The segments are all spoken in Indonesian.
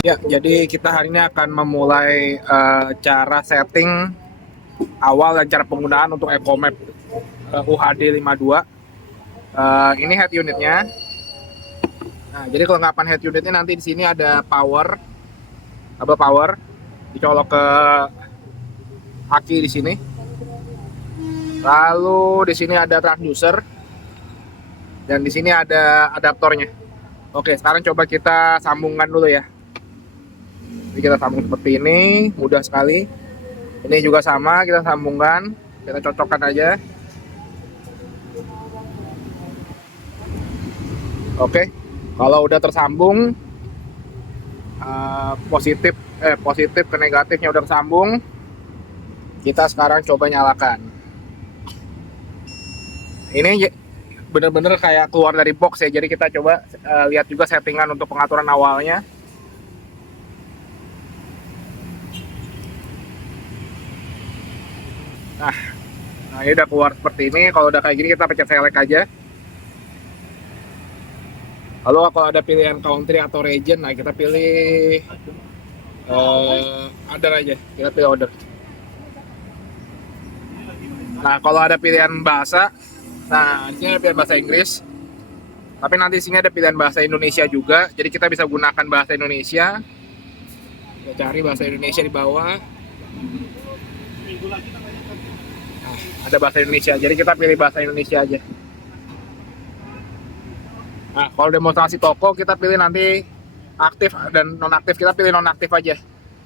Ya, jadi kita hari ini akan memulai cara setting awal dan cara penggunaan untuk EcoMap UHD 52. Ini head unitnya. Nah, jadi kelengkapan head unitnya nanti di sini ada power, kabel power, dicolok ke aki di sini. Lalu di sini ada transducer dan di sini ada adaptornya. Oke, sekarang coba kita sambungkan dulu ya. Jadi kita sambung seperti ini, mudah sekali. Ini juga sama, kita sambungkan, kita cocokkan aja. Oke, kalau udah tersambung, positif ke negatifnya udah tersambung, kita sekarang coba nyalakan. Ini bener-bener kayak keluar dari box ya, jadi kita coba lihat juga settingan untuk pengaturan awalnya. Nah, ini udah keluar seperti ini. Kalau udah kayak gini kita pencet select aja. Lalu kalau ada pilihan country atau region, nah kita pilih order aja, kita pilih order. Nah, kalau ada pilihan bahasa, nah di sini ada pilihan bahasa Inggris. Tapi nanti di sini ada pilihan bahasa Indonesia juga, jadi kita bisa gunakan bahasa Indonesia. Kita cari bahasa Indonesia di bawah. Nah, ada bahasa Indonesia, jadi kita pilih bahasa Indonesia aja. Nah, kalau demonstrasi toko kita pilih nanti aktif dan nonaktif, kita pilih nonaktif aja.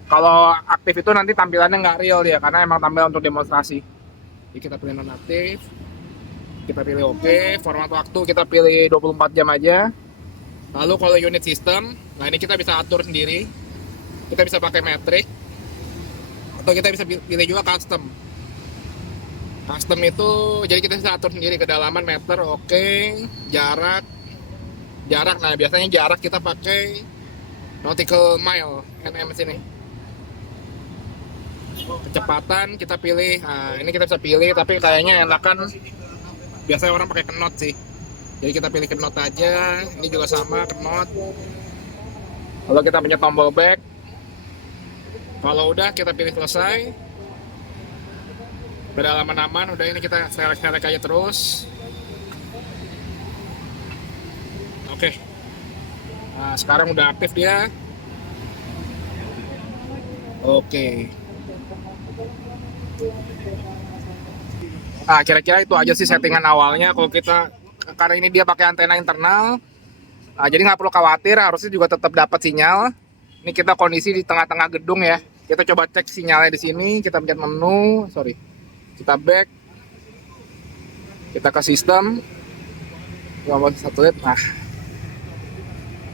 Kalau aktif itu nanti tampilannya nggak real dia, karena emang tampilan untuk demonstrasi. Jadi kita pilih nonaktif, kita pilih oke, format waktu kita pilih 24 jam aja. Lalu kalau unit system, nah ini kita bisa atur sendiri. Kita bisa pakai metric, atau kita bisa pilih juga custom. Custom itu, jadi kita bisa atur sendiri kedalaman meter, oke, jarak, nah biasanya jarak kita pakai nautical mile nm sini. Kecepatan kita pilih, nah ini kita bisa pilih, tapi kayaknya enakan biasanya orang pakai knot sih, jadi kita pilih knot aja. Ini juga sama, knot. Kalau kita pencet tombol back, kalau udah kita pilih selesai, kedalaman aman, udah. Ini kita select aja terus. Oke. Nah, sekarang udah aktif dia. Oke. Nah, kira-kira itu aja sih settingan awalnya. Kalau kita, karena ini dia pakai antena internal, nah, jadi nggak perlu khawatir, harusnya juga tetap dapat sinyal. Ini kita kondisi di tengah-tengah gedung ya. Kita coba cek sinyalnya di sini. Kita pencet menu, kita back, kita ke sistem, nomor satelit. Nah,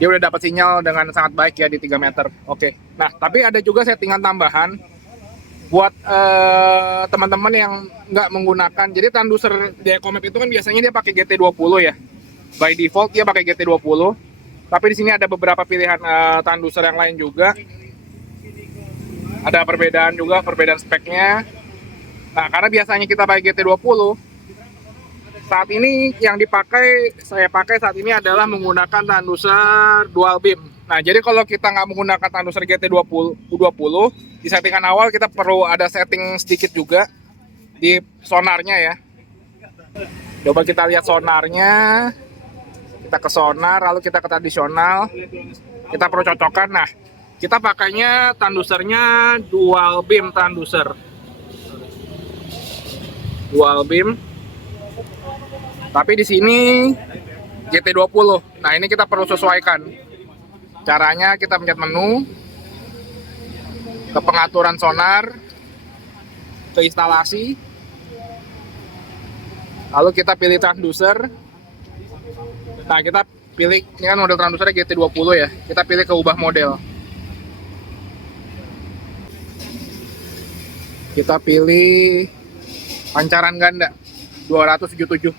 dia udah dapat sinyal dengan sangat baik ya di 3 meter. Oke. Nah, tapi ada juga settingan tambahan buat teman-teman yang nggak menggunakan. Jadi transducer di EcoMap itu kan biasanya dia pakai GT20 ya. By default dia pakai GT20. Tapi di sini ada beberapa pilihan transducer yang lain juga. Ada perbedaan juga, perbedaan speknya. Nah, karena biasanya kita pakai GT20, saat ini yang saya pakai saat ini adalah menggunakan transducer dual beam. Nah, jadi kalau kita nggak menggunakan transducer GT20, di settingan awal kita perlu ada setting sedikit juga di sonarnya ya. Coba kita lihat sonarnya. Kita ke sonar, lalu kita ke tradisional. Kita perlu cocokkan. Nah, kita pakainya transducernya dual beam transducer. Dual beam. Tapi di sini GT20. Nah, ini kita perlu sesuaikan. Caranya kita pencet menu, ke pengaturan sonar, ke instalasi. Lalu kita pilih transducer. Nah, kita pilih, ini kan model transducernya GT20 ya. Kita pilih ke ubah model. Kita pilih pancaran ganda 277.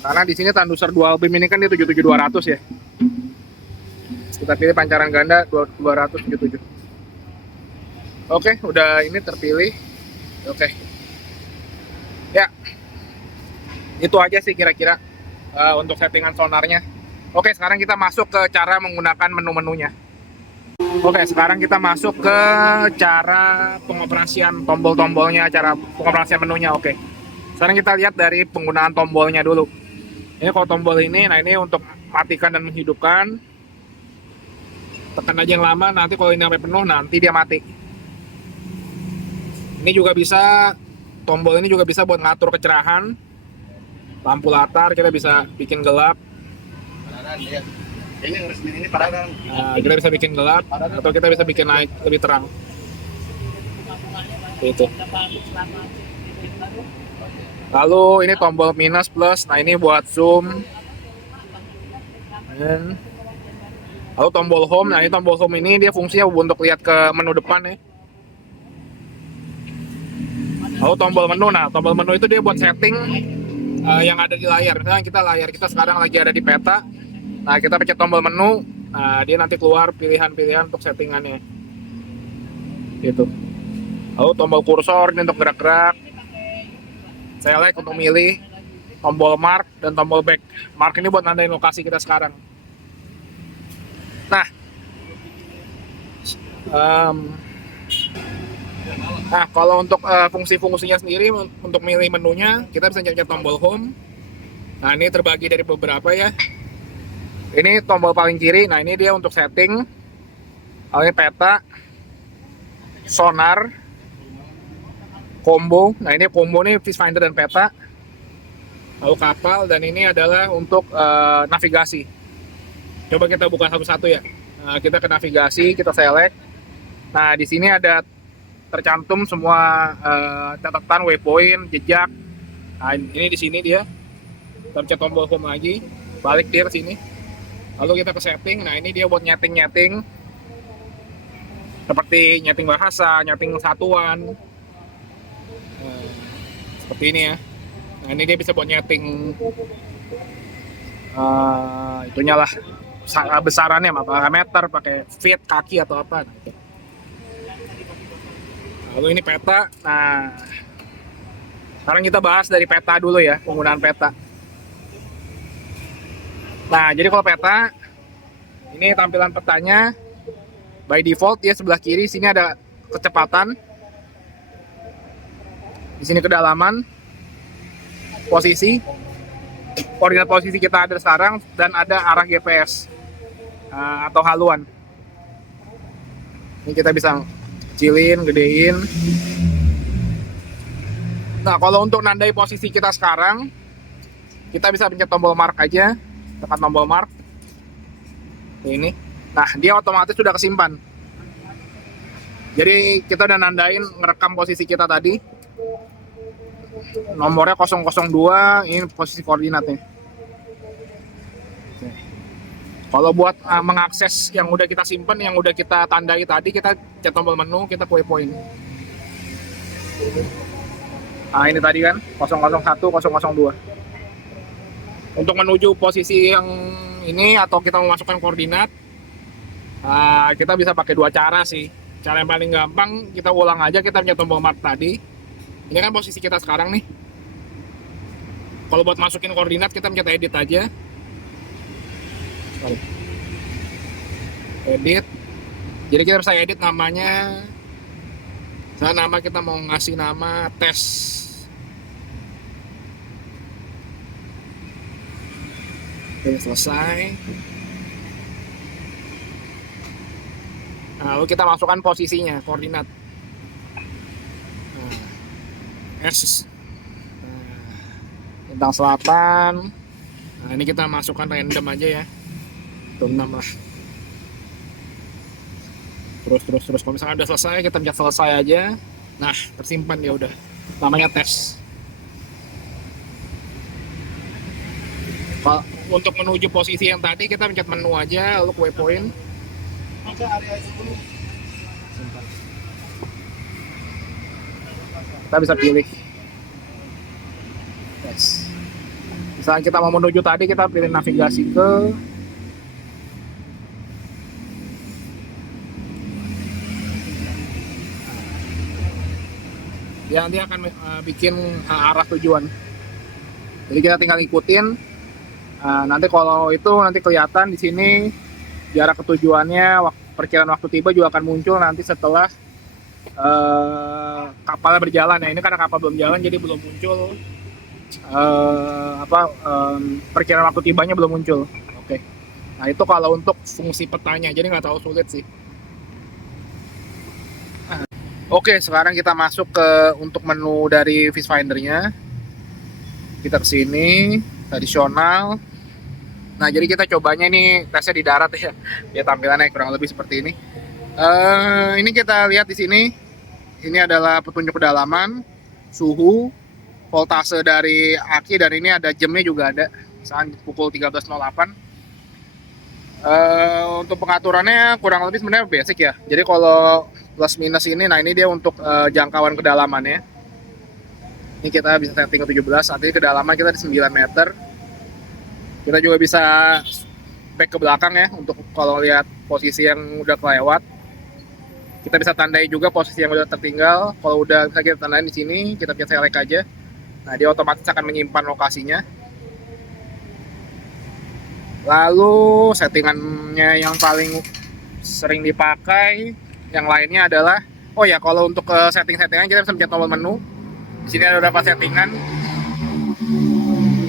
Karena di sini transducer dual beam ini kan dia 77200 ya. Kita pilih pancaran ganda 277. Oke, udah ini terpilih. Oke. Ya. Itu aja sih kira-kira untuk settingan sonarnya. Oke, sekarang kita masuk ke cara menggunakan menu-menunya. Oke, sekarang kita masuk ke cara pengoperasian tombol-tombolnya, cara pengoperasian menunya. Oke. Sekarang kita lihat dari penggunaan tombolnya dulu. Ini kalau tombol ini, nah ini untuk matikan dan menghidupkan. Tekan aja yang lama, nanti kalau ini sampai penuh, nanti dia mati. Ini juga bisa, tombol ini juga bisa buat ngatur kecerahan. Lampu latar kita bisa bikin gelap. Nah, kita bisa bikin gelap atau kita bisa bikin naik lebih terang. Itu. Lalu ini tombol minus plus. Nah ini buat zoom. Dan lalu tombol home. Nah ini tombol home ini dia fungsinya untuk lihat ke menu depan ya. Lalu tombol menu. Nah tombol menu itu dia buat setting yang ada di layar. Misalnya layar kita sekarang lagi ada di peta. Nah kita pencet tombol menu. Nah dia nanti keluar pilihan-pilihan untuk settingannya. Gitu. Lalu tombol kursor ini untuk gerak-gerak. Select untuk milih. Tombol mark dan tombol back. Mark ini buat nandain lokasi kita sekarang. Nah, kalau untuk fungsi-fungsinya sendiri, untuk milih menunya, kita bisa pencet tombol home. Nah, ini terbagi dari beberapa ya. Ini tombol paling kiri. Nah, ini dia untuk setting. Ini peta, sonar, combo. Nah, ini combo nih fish finder dan peta. Lalu kapal, dan ini adalah untuk navigasi. Coba kita buka satu-satu ya. Nah, kita ke navigasi, kita select. Nah, di sini ada tercantum semua catatan, waypoint, jejak. Nah, ini di sini dia. Kita pencet tombol home lagi, balik dia ke sini. Lalu kita ke setting. Nah, ini dia buat nyeting-nyeting. Seperti nyeting bahasa, nyeting satuan. Seperti ini ya. Nah, ini dia bisa buat nyeting itunya lah, besarannya, apakah meter, pakai feet, kaki atau apa. Nah, gitu. Lalu ini peta. Nah, sekarang kita bahas dari peta dulu ya, penggunaan peta. Nah, jadi kalau peta, ini tampilan petanya by default ya, sebelah kiri sini ada kecepatan, di sini kedalaman, posisi, koordinat posisi kita ada sekarang, dan ada arah GPS atau haluan. Ini kita bisa kecilin, gedein. Nah, kalau untuk nandai posisi kita sekarang, kita bisa pencet tombol mark aja, tekan tombol mark. Ini. Nah, dia otomatis sudah kesimpan. Jadi kita udah nandain, ngerekam posisi kita tadi. Nomornya 002, ini posisi koordinatnya. Kalau buat mengakses yang udah kita simpan, yang udah kita tandai tadi, kita cek tombol menu, kita waypoint. Nah, ini tadi kan 001, 002. Untuk menuju posisi yang ini atau kita memasukkan koordinat, kita bisa pakai dua cara sih. Cara yang paling gampang, kita ulang aja, kita pencet tombol mark tadi. Ini kan posisi kita sekarang nih. Kalau buat masukin koordinat, kita pencet edit aja. Edit. Jadi kita bisa edit namanya. Nama kita mau ngasih nama tes. Oke, selesai. Nah, lalu kita masukkan posisinya, koordinat. S. Bintang selatan. Nah, ini kita masukkan random aja ya. 6 lah. Terus. Kalau misalnya udah selesai, kita pencet selesai aja. Nah, tersimpan ya udah. Namanya tes. Untuk menuju posisi yang tadi, kita pencet menu aja, lalu waypoint. Kita bisa pilih. Yes. Misalnya kita mau menuju tadi, kita pilih navigasi ke yang dia akan bikin arah tujuan. Jadi kita tinggal ikutin. Nanti kalau itu nanti kelihatan di sini jarak ke tujuannya, perkiraan waktu tiba juga akan muncul nanti setelah kapalnya berjalan ya. Ini karena kapal belum jalan jadi belum muncul perkiraan waktu tibanya belum muncul. Oke. Nah itu kalau untuk fungsi petanya, jadi nggak terlalu sulit sih. Oke, sekarang kita masuk ke untuk menu dari Fish Finder-nya. Kita ke sini, tradisional. Nah, jadi kita cobanya ini tesnya di darat ya. Ya tampilannya kurang lebih seperti ini. Ini kita lihat di sini. Ini adalah petunjuk kedalaman, suhu, voltase dari aki, dan ini ada jamnya juga ada. Misalnya pukul 13.08. Untuk pengaturannya kurang lebih sebenarnya basic ya. Jadi kalau plus minus ini, nah ini dia untuk jangkauan kedalamannya. Ini kita bisa setting ke 17, artinya kedalaman kita di 9 meter. Kita juga bisa back ke belakang ya, untuk kalau lihat posisi yang udah kelewat. Kita bisa tandai juga posisi yang udah tertinggal. Kalau udah bisa kita tandain di sini, kita bisa select aja. Nah dia otomatis akan menyimpan lokasinya. Lalu settingannya yang paling sering dipakai, yang lainnya adalah, oh ya kalau untuk settingan kita bisa mencet tombol menu. Di sini ada beberapa settingan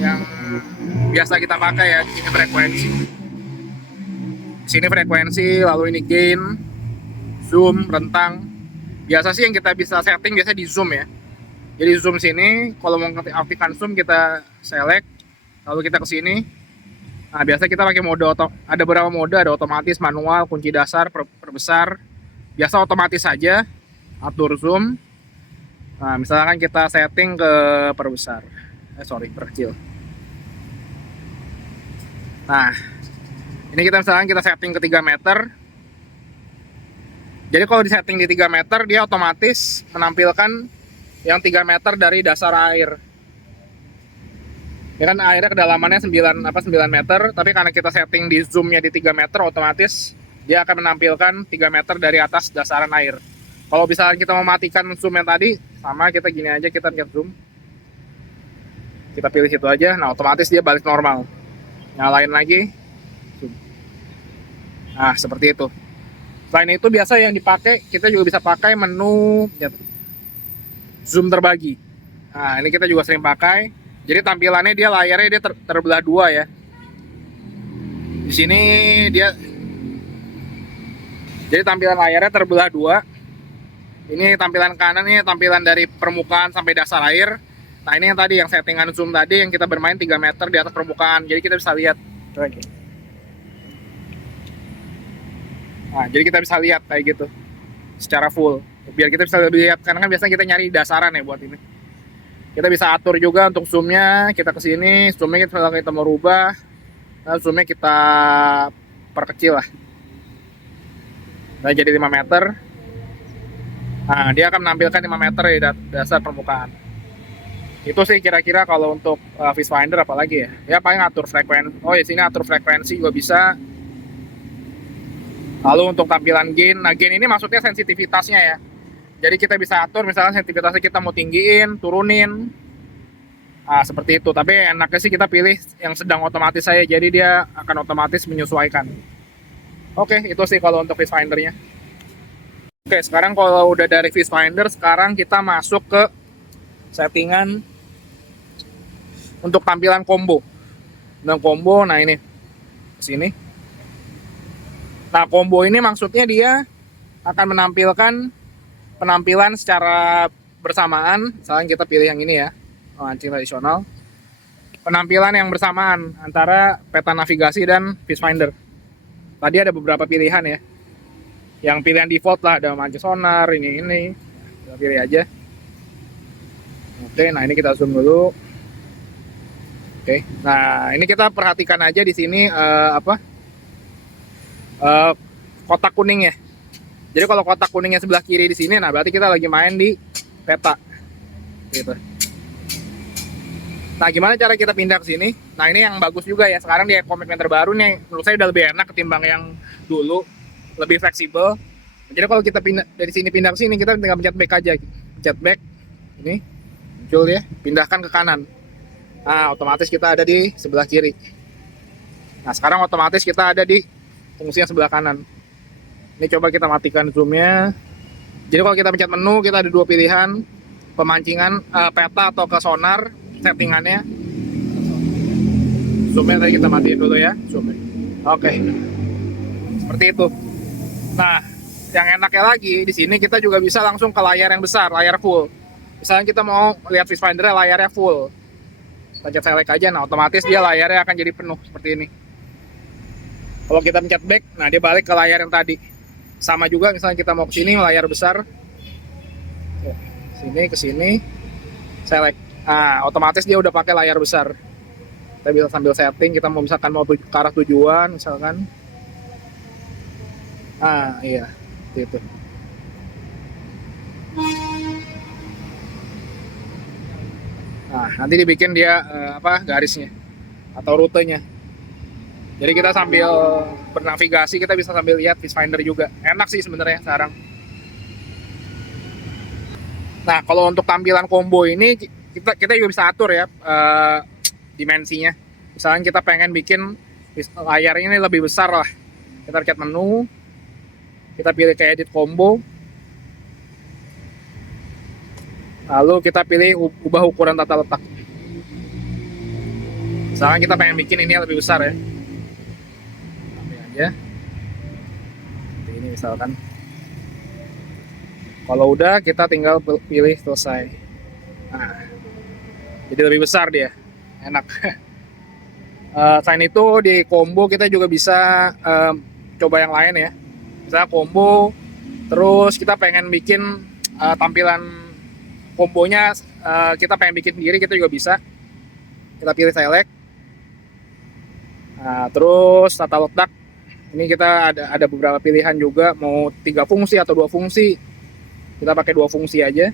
yang biasa kita pakai ya. Di sini frekuensi. Di sini frekuensi, lalu ini gain, zoom, rentang. Biasa sih yang kita bisa setting biasa di zoom ya. Jadi zoom sini, kalau mau aktifkan zoom kita select, lalu kita ke sini. Nah, biasa kita pakai mode ada beberapa mode, ada otomatis, manual, kunci dasar, perbesar. Biasa otomatis saja, atur zoom. Nah, misalkan kita setting ke perbesar. Perkecil. Nah, ini kita misalkan kita setting ke 3 meter. Jadi kalau di setting di 3 meter, dia otomatis menampilkan yang 3 meter dari dasar air. Ya kan airnya kedalamannya 9 meter, tapi karena kita setting di zoomnya di 3 meter, otomatis dia akan menampilkan 3 meter dari atas dasaran air. Kalau misalnya kita mematikan zoom yang tadi, sama kita gini aja, kita pencet zoom. Kita pilih situ aja, nah otomatis dia balik normal. Nyalain lagi, zoom. Nah seperti itu. Selain itu biasa yang dipakai, kita juga bisa pakai menu zoom terbagi. Nah ini kita juga sering pakai. Jadi tampilannya dia layarnya dia terbelah dua ya. Di sini dia, jadi tampilan layarnya terbelah dua. Ini tampilan kanan, ini tampilan dari permukaan sampai dasar air. Nah ini yang tadi yang settingan zoom tadi yang kita bermain 3 meter di atas permukaan. Jadi kita bisa lihat. Nah jadi kita bisa lihat kayak gitu secara full. Biar kita bisa lebih lihat, karena kan biasanya kita nyari dasaran ya buat ini. Kita bisa atur juga untuk zoomnya, kita ke sini, zoomnya kita mau rubah, nah, zoomnya kita perkecil lah. Nah, jadi 5 meter. Nah, dia akan menampilkan 5 meter di dasar permukaan. Itu sih kira-kira kalau untuk Fish Finder, apalagi ya. Ya paling atur frekuensi. Oh ya sini atur frekuensi juga bisa. Lalu untuk tampilan gain, nah gain ini maksudnya sensitivitasnya ya. Jadi kita bisa atur misalnya sensitivitasnya kita mau tinggiin, turunin. Nah, seperti itu. Tapi enaknya sih kita pilih yang sedang otomatis saja. Jadi dia akan otomatis menyesuaikan. Oke, itu sih kalau untuk Fish Finder-nya. Oke, sekarang kalau udah dari Fish Finder, sekarang kita masuk ke settingan untuk tampilan combo. Dan combo, nah ini sini. Nah, combo ini maksudnya dia akan menampilkan penampilan secara bersamaan. Misalnya kita pilih yang ini ya, mancing tradisional. Penampilan yang bersamaan antara peta navigasi dan Fish Finder. Tadi ada beberapa pilihan ya. Yang pilihan default lah, ada mancing sonar, ini. Kita pilih aja. Oke, nah ini kita zoom dulu. Oke, nah ini kita perhatikan aja di sini kotak kuning ya. Jadi kalau kotak kuningnya sebelah kiri di sini, nah berarti kita lagi main di peta, gitu. Nah gimana cara kita pindah ke sini? Nah ini yang bagus juga ya. Sekarang di komitmen terbaru nih, menurut saya udah lebih enak ketimbang yang dulu, lebih fleksibel. Jadi kalau kita pindah dari sini pindah ke sini, kita tinggal pencet back aja, pencet back, ini muncul ya, pindahkan ke kanan. Nah otomatis kita ada di sebelah kiri. Nah sekarang otomatis kita ada di fungsi yang sebelah kanan. Ini coba kita matikan zoomnya. Jadi kalau kita pencet menu, kita ada dua pilihan, pemancingan peta atau ke sonar settingannya. Zoomnya tadi kita matiin dulu ya, zoomnya. Oke, seperti itu. Nah, yang enaknya lagi di sini kita juga bisa langsung ke layar yang besar, layar full. Misalnya kita mau lihat viewfinder layarnya full, pencet select aja, nah otomatis dia layarnya akan jadi penuh seperti ini. Kalau kita pencet back, nah dia balik ke layar yang tadi. Sama juga misalnya kita mau ke sini layar besar, sini ke sini, select. Nah, otomatis dia udah pakai layar besar. Kita bisa sambil setting, kita mau misalkan mau ke arah tujuan misalkan. Ah, iya, itu. Nah, nanti dibikin dia garisnya atau rutenya. Jadi kita sambil bernavigasi, kita bisa sambil lihat viewfinder juga. Enak sih sebenarnya sekarang. Nah, kalau untuk tampilan combo ini kita juga bisa atur ya dimensinya. Misalnya kita pengen bikin layar ini lebih besar lah. Kita pencet menu, kita pilih ke edit combo. Lalu kita pilih ubah ukuran tata letak. Misalnya kita pengen bikin ini lebih besar ya. Ambil aja. Seperti ini misalkan. Kalau udah kita tinggal pilih selesai. Nah, jadi lebih besar dia. Enak. Selain itu di combo kita juga bisa coba yang lain ya. Misalnya combo, terus kita pengen bikin tampilan kombonya kita pengen bikin sendiri, kita juga bisa. Kita pilih select. Nah, terus tata letak. Ini kita ada beberapa pilihan juga, mau 3 fungsi atau 2 fungsi. Kita pakai 2 fungsi aja.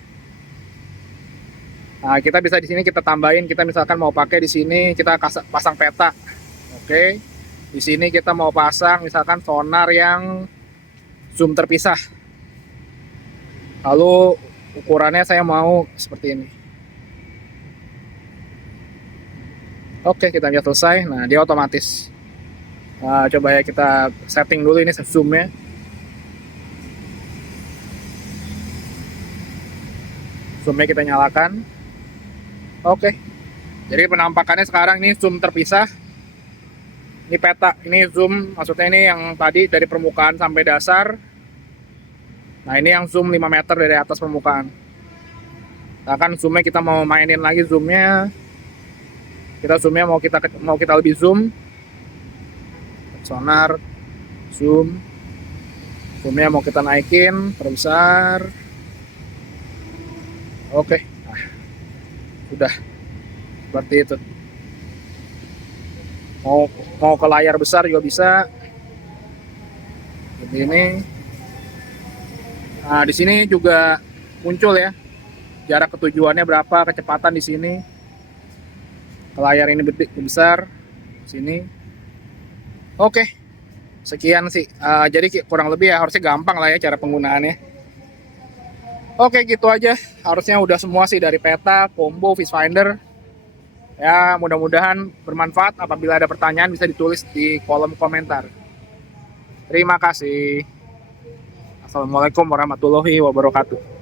Nah, kita bisa di sini kita tambahin, kita misalkan mau pakai di sini kita pasang peta. Oke. Di sini kita mau pasang misalkan sonar yang zoom terpisah. Lalu ukurannya saya mau seperti ini. Oke, kita lihat selesai. Nah, dia otomatis. Nah, coba ya kita setting dulu ini zoomnya. Zoomnya kita nyalakan. Oke. Jadi penampakannya sekarang ini zoom terpisah. Ini peta, ini zoom, maksudnya ini yang tadi dari permukaan sampai dasar. Nah, ini yang zoom 5 meter dari atas permukaan. Nah, kan zoomnya kita mau mainin lagi zoomnya. Kita zoomnya mau kita lebih zoom. Sonar, zoom. Zoomnya mau kita naikin, perbesar. Oke, nah, udah seperti itu. Mau ke layar besar juga bisa. Seperti ini. Nah, di sini juga muncul ya jarak ketujuannya berapa, kecepatan di sini. Ke layar ini besar, sini. Oke, sekian sih. Jadi kurang lebih ya harusnya gampang lah ya cara penggunaannya. Oke, gitu aja. Harusnya udah semua sih dari peta, combo, viewfinder. Ya, mudah-mudahan bermanfaat. Apabila ada pertanyaan bisa ditulis di kolom komentar. Terima kasih. Assalamualaikum warahmatullahi wabarakatuh.